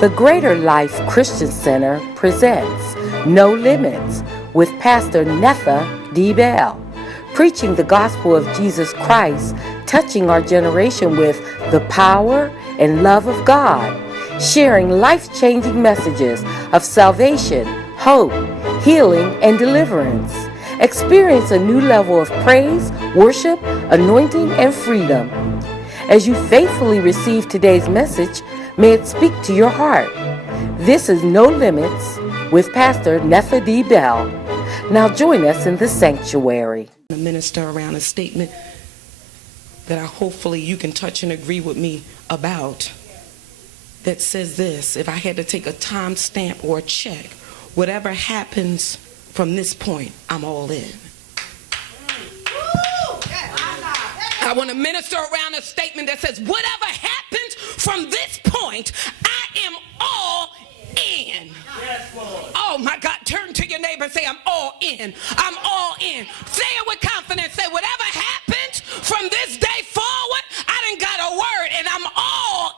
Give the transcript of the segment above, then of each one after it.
The Greater Life Christian Center presents No Limits with Pastor Netha D. Bell, preaching the gospel of Jesus Christ, touching our generation with the power and love of God, sharing life-changing messages of salvation, hope, healing, and deliverance. Experience a new level of praise, worship, anointing, and freedom. As you faithfully receive today's message, may it speak to your heart. This is No Limits with Pastor Netha D. Bell. Now join us in the sanctuary. Minister around a statement that hopefully you can touch and agree with me about, that says this: if I had to take a time stamp or a check, whatever happens from this point, I'm all in. I want to minister around a statement that says, whatever happens from this point, I am all in. Yes, Lord. Oh my God, turn to your neighbor and say, I'm all in. I'm all in. Say it with confidence. Say, whatever happens from this day forward, I done got a word and I'm all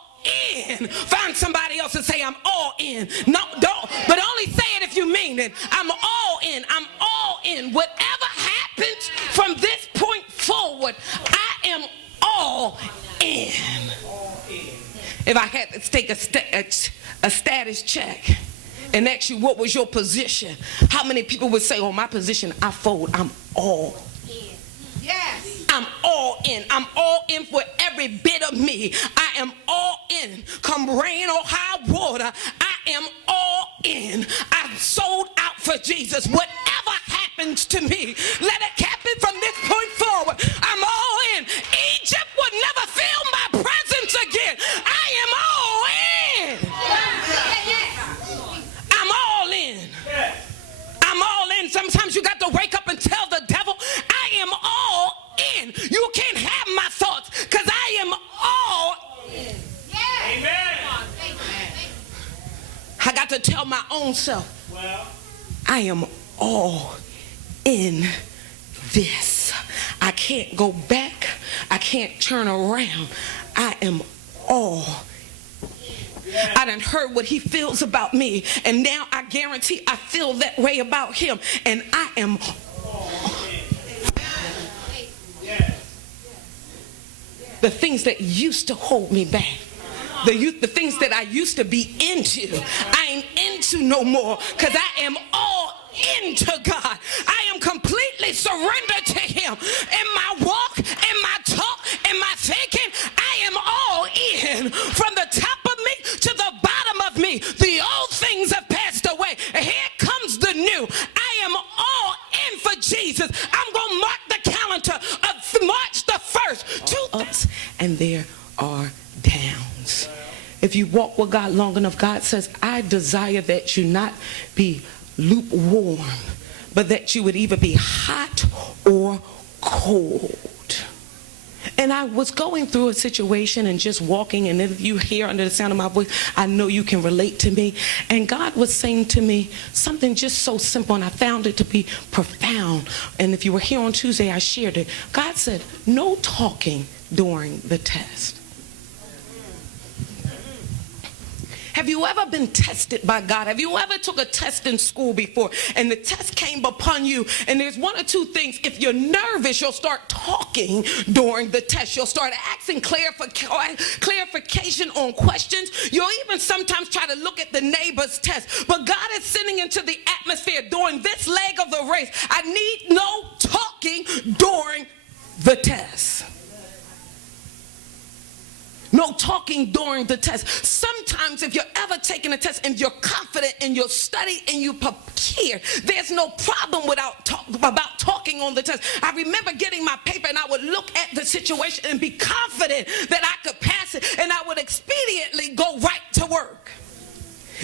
in. Find somebody else and say, I'm all in. No, don't, but only say it if you mean it. I'm all in. I'm all in. Whatever happens from this point forward, I am all in. If I had to take a status check and ask you what was your position, how many people would say, oh, my position, I fold, I'm all in. Yes. I'm all in. I'm all in for every bit of me. I am all in. Come rain or high water, I am all in. I'm sold out for Jesus. Whatever happens to me, let it happen from this point forward. I'm all in. Egypt would never feel my presence again. I am all in. I'm all in. I'm all in. Sometimes you got to wake up and tell the devil, I am all in. You can't have my thoughts because I am all in. Amen. I got to tell my own self, I am all in this. I can't go back. I can't turn around. I am all. I done heard what he feels about me, and now I guarantee I feel that way about him, and I am all. The things that used to hold me back, the things that I used to be into, I ain't into no more, because I am all into God. I am completely surrendered to him. In my walk, in my talk, in my thinking, I am all in. From the top of me to the bottom of me, the old things have passed away. Here comes the new. I am all in for Jesus. I'm going to mark the calendar of March the 1st. 2 ups and there are downs. If you walk with God long enough, God says, I desire that you not be lukewarm, but that you would either be hot or cold. And I was going through a situation and just walking, and if you hear under the sound of my voice, I know you can relate to me. And God was saying to me something just so simple, and I found it to be profound. And if you were here on Tuesday, I shared it. God said, no talking during the test. Have you ever been tested by God? Have you ever took a test in school before and the test came upon you, and there's one or two things? If you're nervous, you'll start talking during the test. You'll start asking clarification on questions. You'll even sometimes try to look at the neighbor's test. But God is sending into the atmosphere during this leg of the race, I need no talking during the test. No talking during the test. Sometimes if you're ever taking a test and you're confident and you're studied and you prepare, there's no problem about talking on the test. I remember getting my paper and I would look at the situation and be confident that I could pass it, and I would expediently go right to work.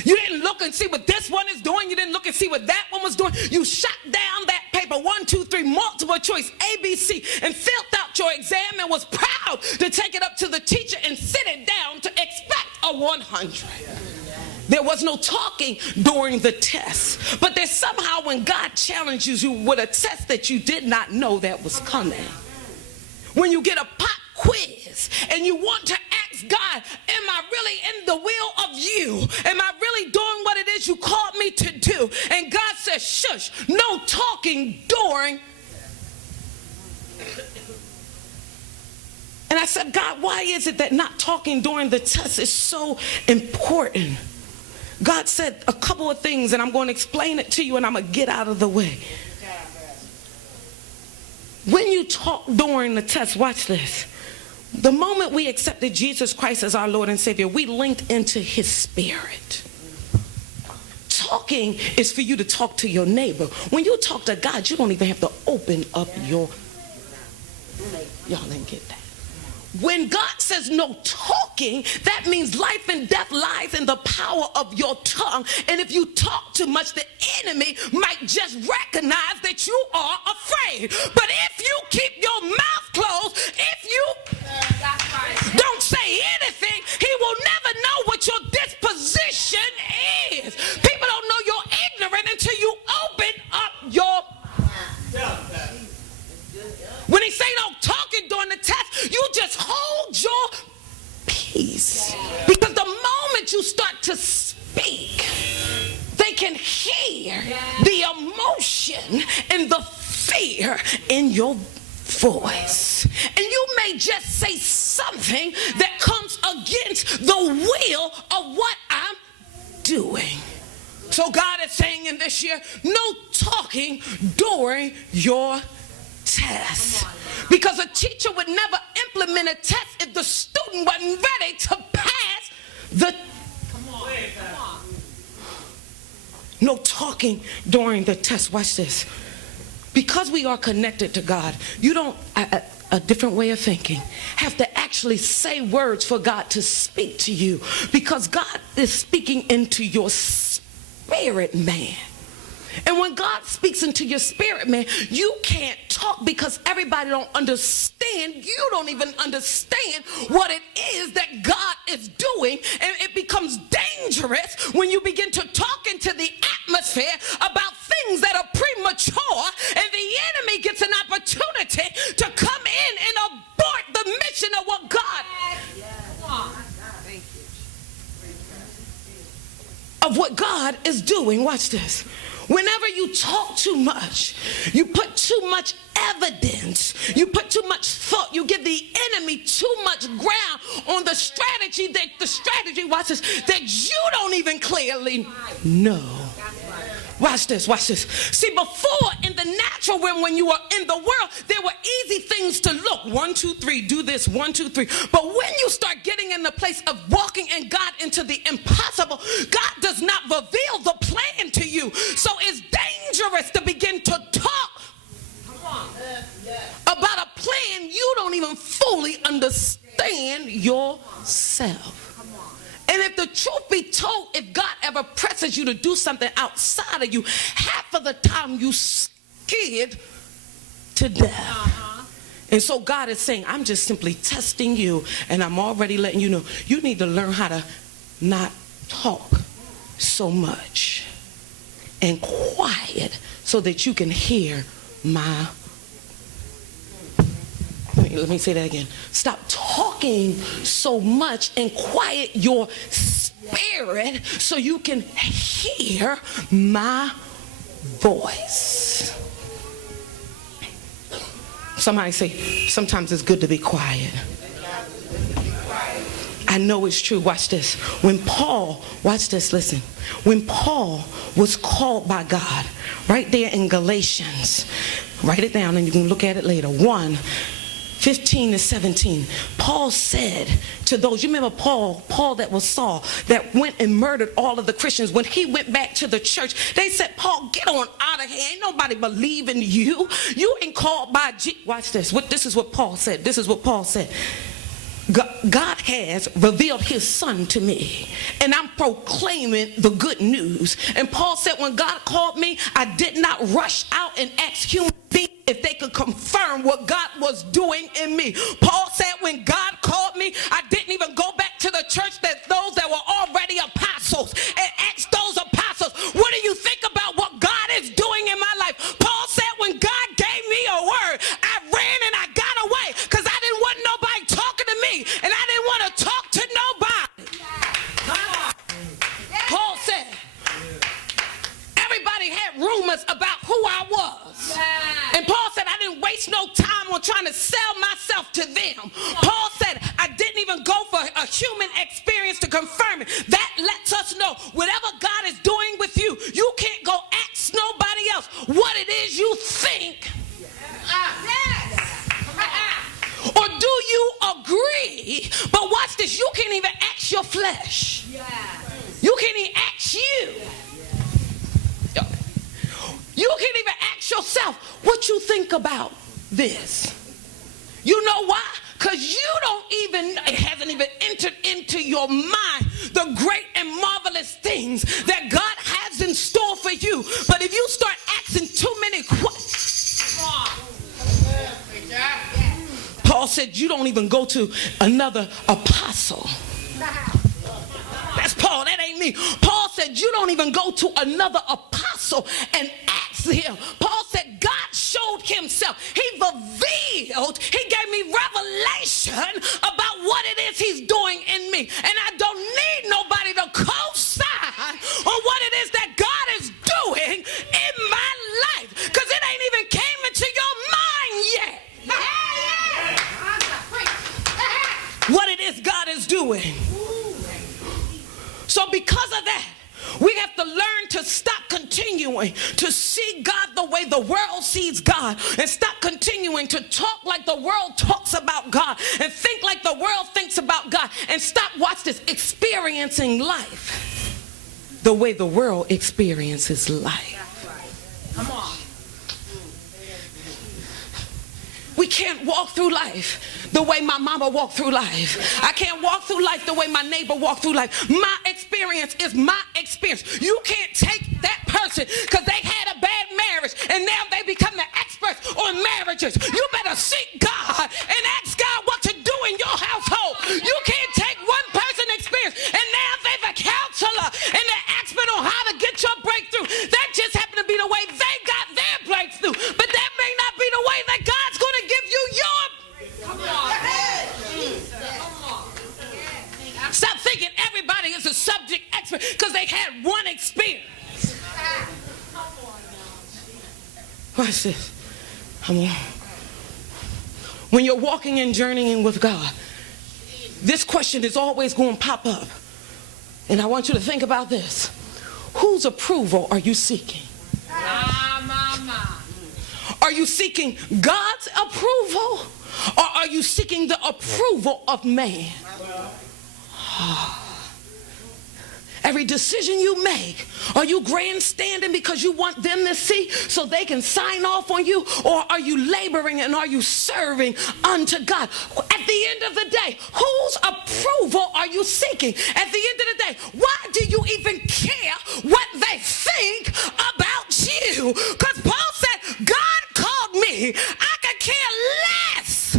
You didn't look and see what this one is doing. You didn't look and see what that one was doing. You shot down that paper, 1, 2, 3, multiple choice, ABC, and filled out your exam and was proud to take it up to the teacher and sit it down to expect a 100. There was no talking during the test. But there's somehow when God challenges you with a test that you did not know that was coming. When you get a pop quiz and you want to ask God, am I really really in the will of you? Am I really doing what it is you called me to do? And God says, shush, no talking during. And I said, God, why is it that not talking during the test is so important? God said a couple of things, and I'm going to explain it to you, and I'm going to get out of the way. When you talk during the test, watch this. The moment we accepted Jesus Christ as our Lord and Savior, we linked into his spirit. Talking is for you to talk to your neighbor. When you talk to God, you don't even have to open up your... Y'all didn't get that. When God says no talking, that means life and death lies in the power of your tongue. And if you talk too much, the enemy might just recognize that you are afraid. But if you keep your mouth closed, if you don't say anything, he will never know what your disposition is. People don't know you're ignorant until you open up your... When he say no talking during the test, you just hold your peace. Because the moment you start to speak, they can hear the emotion and the fear in your voice. And you may just say something that comes against the will of what I'm doing. So God is saying in this year, no talking during your test. Because a teacher would never implement a test if the student wasn't ready to pass the... No talking during the test. Watch this. Because we are connected to God, you don't, a different way of thinking, have to actually say words for God to speak to you. Because God is speaking into your spirit, man. And when God speaks into your spirit, man, you can't talk because everybody don't understand. You don't even understand what it is that God is doing. And it becomes dangerous when you begin to talk into the atmosphere about things that are premature, and the enemy gets an opportunity to come in and abort the mission of what God of what God is doing. Watch this. Whenever you talk too much, you put too much evidence, you put too much thought, you give the enemy too much ground on the strategy, watch this, that you don't even clearly know. Watch this, watch this. See, before in the natural realm, when you were in the world, there were easy things to look. 1, 2, 3, do this, 1, 2, 3. But when you start getting in the place of walking in God into the impossible, God does not reveal the plan to you. So it's dangerous to begin to talk about a plan you don't even fully understand yourself. And if the truth be told, if God ever presses you to do something outside of you, half of the time you scared to death. And so God is saying, I'm just simply testing you, and I'm already letting you know, you need to learn how to not talk so much and quiet so that you can hear my... Let me say that again. Stop talking so much and quiet your spirit so you can hear my voice. Somebody say, sometimes it's good to be quiet. I know it's true. Watch this. When Paul, watch this, listen. When Paul was called by God, right there in Galatians, write it down and you can look at it later. 1:15 to 17, Paul said to those, you remember Paul that was Saul, that went and murdered all of the Christians. When he went back to the church, they said, Paul, get on out of here. Ain't nobody believe in you. You ain't called by Jesus. Watch this. This is what Paul said. This is what Paul said. God has revealed his son to me, and I'm proclaiming the good news. And Paul said, when God called me, I did not rush out and ask human beings if they could confirm what God was doing in me. Paul said, when God called me, I didn't even go back to the church that those that were already apostles and ask those apostles, what do you think about what God is doing in my life? Paul said, when God gave me a word, I ran and I got away because I didn't want nobody talking to me, and I didn't want to talk to nobody. me, but watch this, you can't even ask your flesh. You can't even ask you. You can't even ask yourself what you think about this. You know why? Because you don't even, it hasn't even entered into your mind the great and marvelous things that God has in store for you. But if you start asking too many questions, Paul said you don't even go to another apostle. That's Paul, that ain't me. Paul said you don't even go to another apostle and ask him. Paul said God showed himself. He revealed, he gave me revelation about what it is he's doing in me. And I don't need nobody to co-sign on what it is that God is doing in my life, because it ain't even came into your mind yet. What it is God is doing. So because of that, we have to learn to stop continuing to see God the way the world sees God, and stop continuing to talk like the world talks about God, and think like the world thinks about God, and stop, watch this, experiencing life the way the world experiences life. Come on. We can't walk through life the way my mama walked through life. I can't walk through life the way my neighbor walked through life. My experience is my experience. You can't take that person because they had a bad marriage and now they become the experts on marriages. You better seek God and ask God what to do in your household. You can't take one person's experience and now they're a counselor and they're expert on how to get your breakthrough. That just happened to be the way they got their breakthrough. But that may not be the way that God's going to give you your. Come on. Stop thinking everybody is a subject expert because they had one experience. Watch this. Come on. When you're walking and journeying with God, this question is always going to pop up. And I want you to think about this. Whose approval are you seeking? Are you seeking God's approval, or are you seeking the approval of man? Every decision you make, are you grandstanding because you want them to see so they can sign off on you, or are you laboring and are you serving unto God? At the end of the day, whose approval are you seeking? At the end of the day, why do you even care what they think about you? Because Paul said, God called me. I could care less.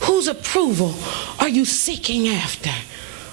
Whose approval are you seeking after?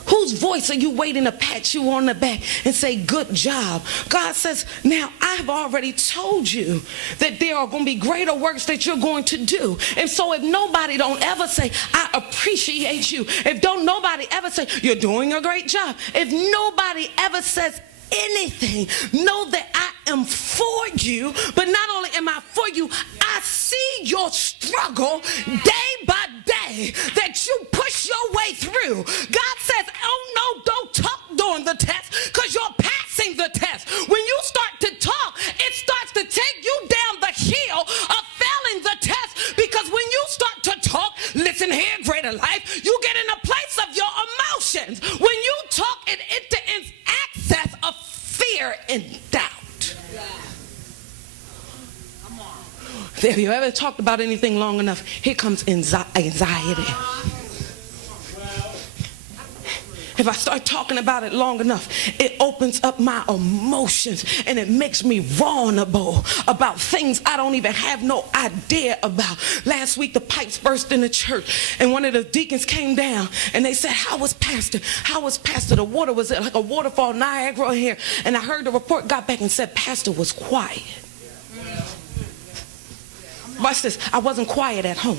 Whose voice are you waiting to pat you on the back and say, good job? God says, now I've already told you that there are going to be greater works that you're going to do. And so if nobody don't ever say, I appreciate you, if don't nobody ever say, you're doing a great job, if nobody ever says anything, know that I am for you. But not only am I for you, I see your struggle day by day that you push your way through. God says, oh no, don't talk during the test because you're passing the test. When you start to talk, it starts to take you down the hill of failing the test, because when you start to talk, listen here, Greater Life, you get in a place of your emotions. When you talk, it enters access of fear and doubt. Have you ever talked about anything long enough? Here comes anxiety. If I start talking about it long enough, it opens up my emotions and it makes me vulnerable about things I don't even have no idea about. Last week, the pipes burst in the church and one of the deacons came down and they said, how was Pastor? How was Pastor? The water was like a waterfall, Niagara here. And I heard the report got back and said, Pastor was quiet. Watch this. I wasn't quiet at home.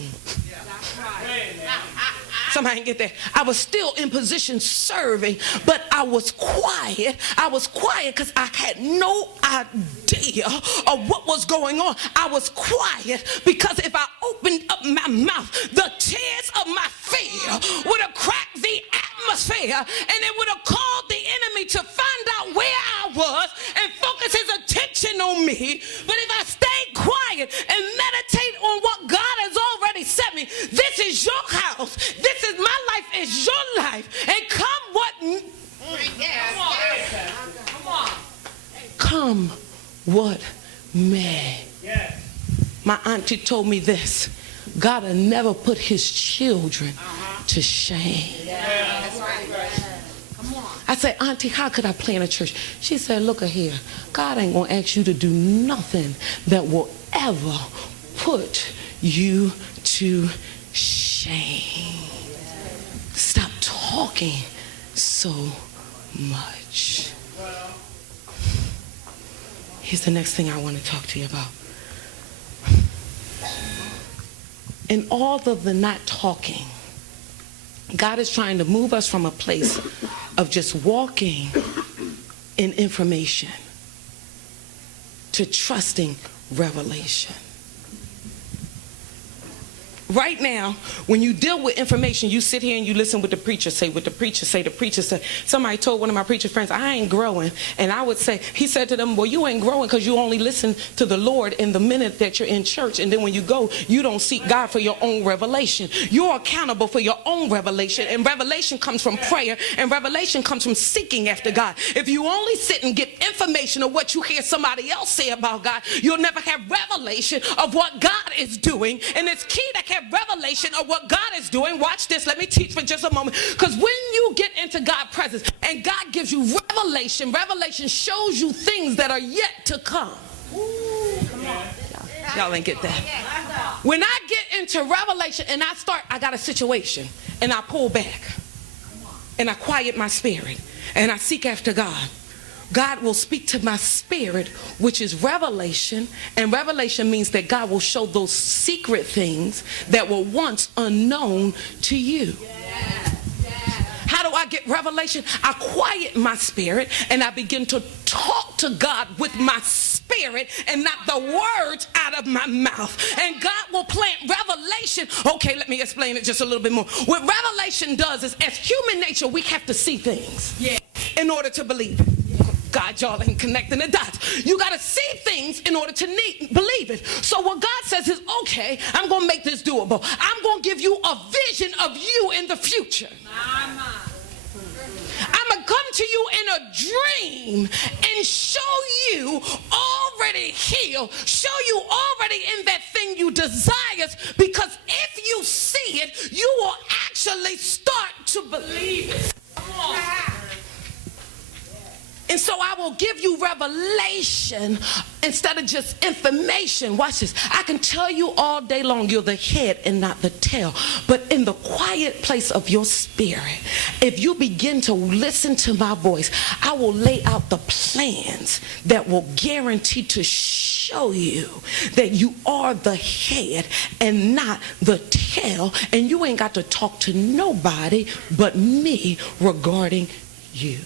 Somebody didn't get that. I was still in position serving, but I was quiet. I was quiet because I had no idea of what was going on. I was quiet because if I opened up my mouth, the tears of my fear would have cracked the atmosphere, and it would have called the enemy to find out where I was and focus his attention on me. But if I stayed quiet and meditate on what God has already said me. This is your house. This is my life, is your life. And come what come what may. My auntie told me this. God will never put his children to shame. I said, Auntie, how could I plant a church? She said, look here. God ain't going to ask you to do nothing that will ever put you to shame. Stop talking so much. Here's the next thing I want to talk to you about. In all of the not talking, God is trying to move us from a place of just walking in information to trusting revelation. Right now, when you deal with information, you sit here and you listen what the preacher say, what the preacher say, the preacher say. Somebody told one of my preacher friends, I ain't growing. And I would say, he said to them, well, you ain't growing because you only listen to the Lord in the minute that you're in church. And then when you go, you don't seek God for your own revelation. You're accountable for your own revelation. And revelation comes from prayer. And revelation comes from seeking after God. If you only sit and get information of what you hear somebody else say about God, you'll never have revelation of what God is doing. And it's key to have revelation of what God is doing. Watch this. Let me teach for just a moment. Because when you get into God's presence and God gives you revelation, revelation shows you things that are yet to come. Y'all ain't get that. When I get into revelation and I got a situation and I pull back and I quiet my spirit and I seek after God, God will speak to my spirit, which is revelation. And revelation means that God will show those secret things that were once unknown to you. How do I get revelation? I quiet my spirit and I begin to talk to God with my spirit and not the words out of my mouth. And God will plant revelation. Okay, let me explain it just a little bit more. What revelation does is, as human nature, we have to see things in order to believe it. God, y'all ain't connecting the dots. You got to see things in order to believe it. So what God says is, okay, I'm going to make this doable. I'm going to give you a vision of you in the future. I'm going to come to you in a dream and show you already healed, show you already in that thing you desire, because if you see it, you will actually start to believe it. And so I will give you revelation instead of just information. Watch this. I can tell you all day long you're the head and not the tail. But in the quiet place of your spirit, if you begin to listen to my voice, I will lay out the plans that will guarantee to show you that you are the head and not the tail. And you ain't got to talk to nobody but me regarding you.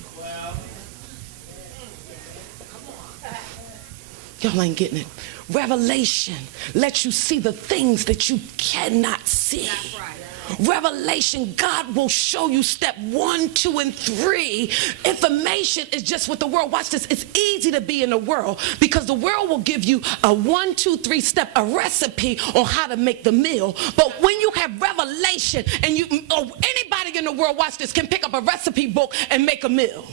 Y'all ain't getting it. Revelation lets you see the things that you cannot see. That's right. Revelation, God will show you step 1, 2, and 3. Information is just what the world. Watch this. It's easy to be in the world because the world will give you a 1, 2, 3 step, a recipe on how to make the meal. But when you have revelation and anybody in the world, watch this, can pick up a recipe book and make a meal.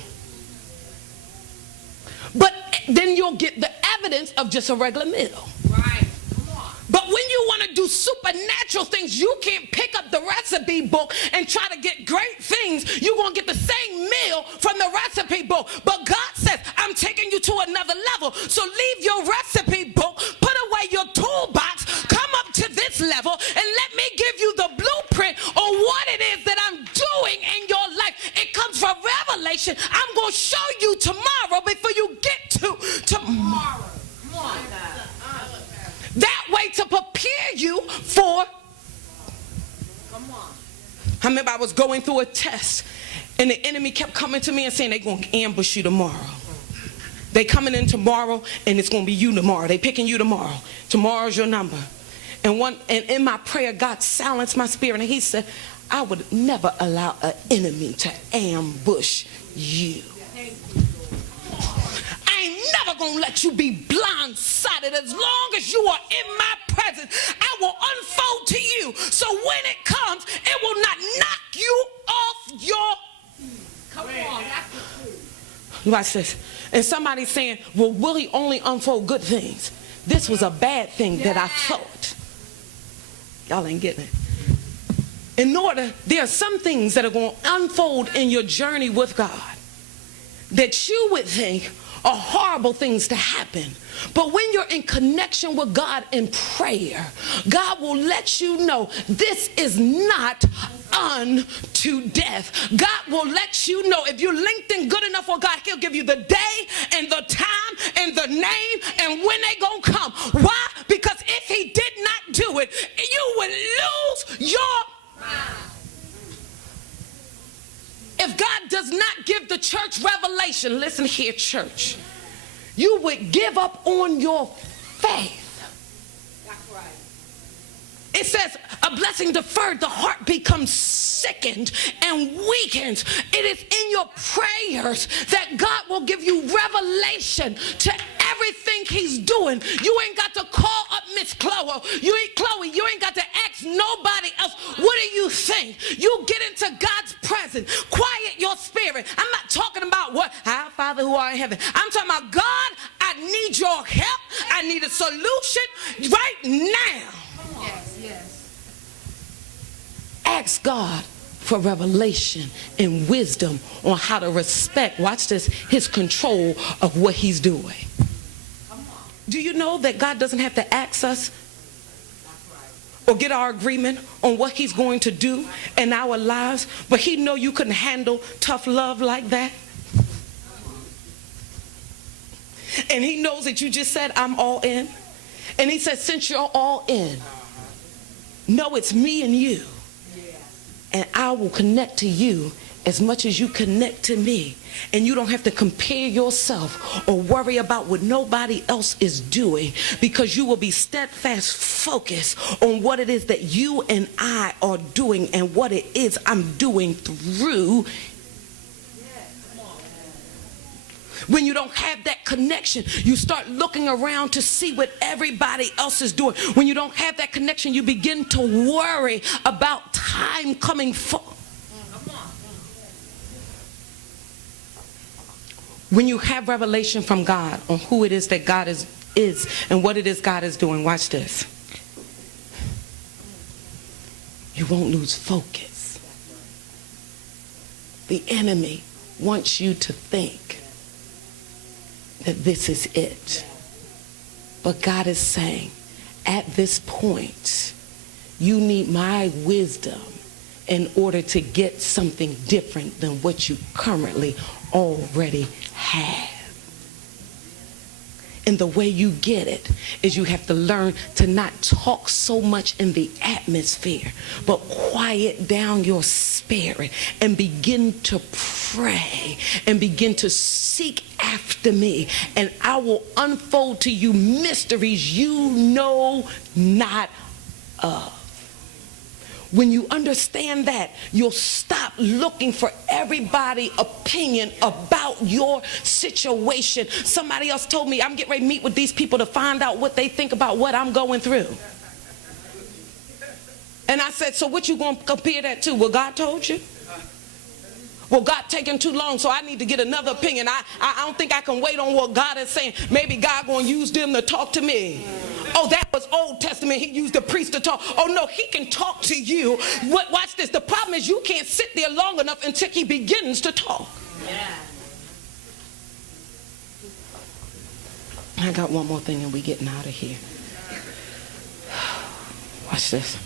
But then you'll get the evidence of just a regular meal. Right. Come on. But when you want to do supernatural things, you can't pick up the recipe book and try to get great things. You're going to get the same meal from the recipe book. But God says, I'm taking you to another level. So leave your recipe book, put away your toolbox, come up to this level, and let me give you the blueprint on what it is that I'm doing in your life. It comes from revelation. I'm going to show you tomorrow before you get to tomorrow. Come on. That way to prepare you for. Come on. I remember I was going through a test and the enemy kept coming to me and saying they're going to ambush you tomorrow. They coming in tomorrow and it's going to be you tomorrow. They picking you tomorrow. Tomorrow's your number. And in my prayer, God silenced my spirit and he said, I would never allow an enemy to ambush you. I ain't never gonna let you be blindsided. As long as you are in my presence, Watch this. And somebody's saying, well, will he only unfold good things? This was a bad thing that I thought. Y'all ain't getting it. There are some things that are going to unfold in your journey with God that you would think are horrible things to happen. But when you're in connection with God in prayer, God will let you know this is not unto death. God will let you know, if you're linked in good enough with God, he'll give you the day and the time and the name and when they gonna come. Why? Because if he did not do it, you would lose your mind. If God does not give the church revelation, listen here, church, you would give up on your faith. That's right. It says, a blessing deferred, the heart becomes sickened and weakened. It is in your prayers that God will give you revelation to everything he's doing. You ain't got to call up Miss Chloe. You ain't got to ask nobody else, what do you think? You get into God's presence. Quiet your spirit. I'm not talking about what, our Father who art in heaven. I'm talking about, God, I need your help. I need a solution right now. Yes. Ask God for revelation and wisdom on how to respect, watch this, his control of what he's doing. Do you know that God doesn't have to ask us or get our agreement on what he's going to do in our lives, but he know you couldn't handle tough love like that? And he knows that you just said, I'm all in. And he said, since you're all in, know it's me and you. And I will connect to you as much as you connect to me. And you don't have to compare yourself or worry about what nobody else is doing, because you will be steadfast focused on what it is that you and I are doing and what it is I'm doing through. When you don't have that connection, you start looking around to see what everybody else is doing. When you don't have that connection, you begin to worry about time coming forward. When you have revelation from God on who it is that God is and what it is God is doing, watch this. You won't lose focus. The enemy wants you to think that this is it. But God is saying, at this point, you need my wisdom in order to get something different than what you currently already have. And the way you get it is you have to learn to not talk so much in the atmosphere, but quiet down your spirit and begin to pray and begin to seek after me, and I will unfold to you mysteries you know not of. When you understand that, you'll stop looking for everybody's opinion about your situation. Somebody else told me, I'm getting ready to meet with these people to find out what they think about what I'm going through. And I said, so what you going to compare that to? Well, God told you. Well, God taking too long, so I need to get another opinion. I don't think I can wait on what God is saying. Maybe God going to use them to talk to me. Oh, that was Old Testament. He used the priest to talk. Oh, no, he can talk to you. Watch this. The problem is you can't sit there long enough until he begins to talk. Yeah. I got one more thing and we getting out of here. Watch this.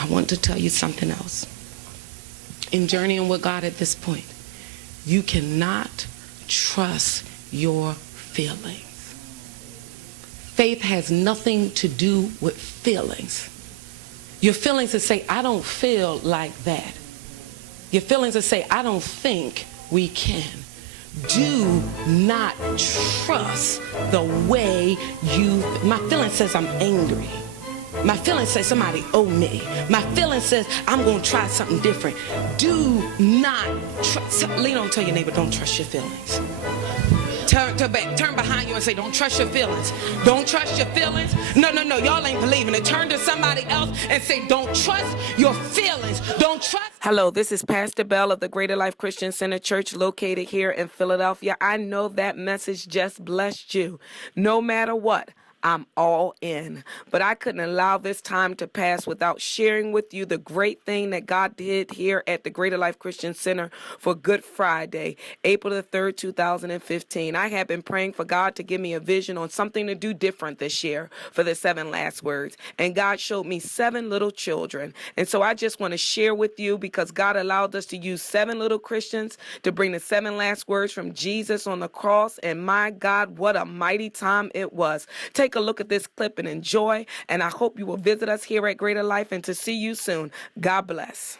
I want to tell you something else. In journeying with God at this point, you cannot trust your feelings. Faith has nothing to do with feelings. Your feelings that say, I don't feel like that. Your feelings that say, I don't think we can. Do not trust the way my feeling says I'm angry. My feeling says somebody owe me. My feeling says I'm going to try something different. Do not trust. Lean on, tell your neighbor, don't trust your feelings. Turn behind you and say, don't trust your feelings. Don't trust your feelings. No. Y'all ain't believing it. Turn to somebody else and say, don't trust your feelings. Don't trust. Hello, this is Pastor Bell of the Greater Life Christian Center Church located here in Philadelphia. I know that message just blessed you. No matter what, I'm all in. But I couldn't allow this time to pass without sharing with you the great thing that God did here at the Greater Life Christian Center for Good Friday, April the 3rd, 2015. I have been praying for God to give me a vision on something to do different this year for the 7 last words. And God showed me 7 little children. And so I just want to share with you, because God allowed us to use 7 little Christians to bring the 7 last words from Jesus on the cross. And my God, what a mighty time it was. Take a look at this clip and enjoy, and I hope you will visit us here at Greater Life, and to see you soon. God bless.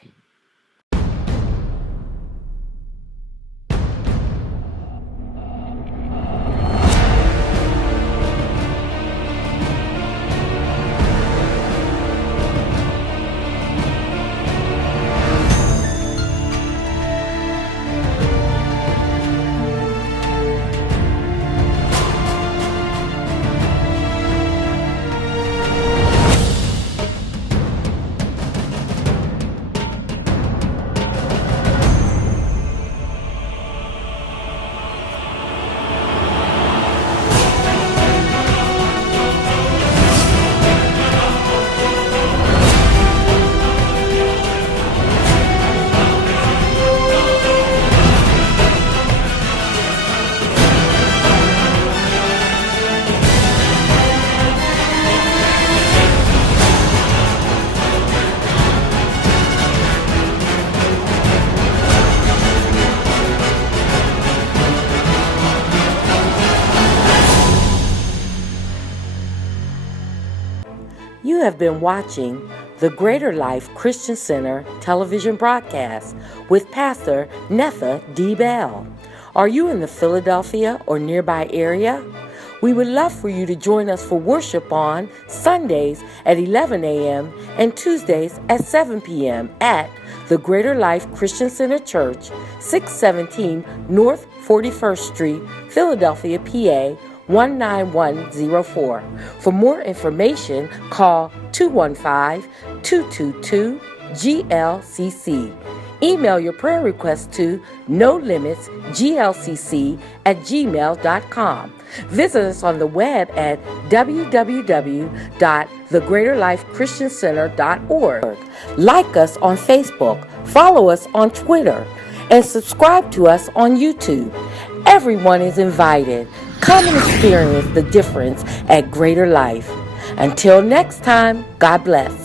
You have been watching the Greater Life Christian Center television broadcast with Pastor Netha D. Bell. Are you in the Philadelphia or nearby area? We would love for you to join us for worship on Sundays at 11 a.m. and Tuesdays at 7 p.m. at the Greater Life Christian Center Church, 617 North 41st Street, Philadelphia, PA, 19104. For more information, call 215-222-GLCC. Email your prayer request to nolimitsglcc@gmail.com. Visit us on the web at www.thegreaterlifechristiancenter.org. Like us on Facebook, follow us on Twitter, and subscribe to us on YouTube. Everyone is invited. Come and experience the difference at Greater Life. Until next time, God bless.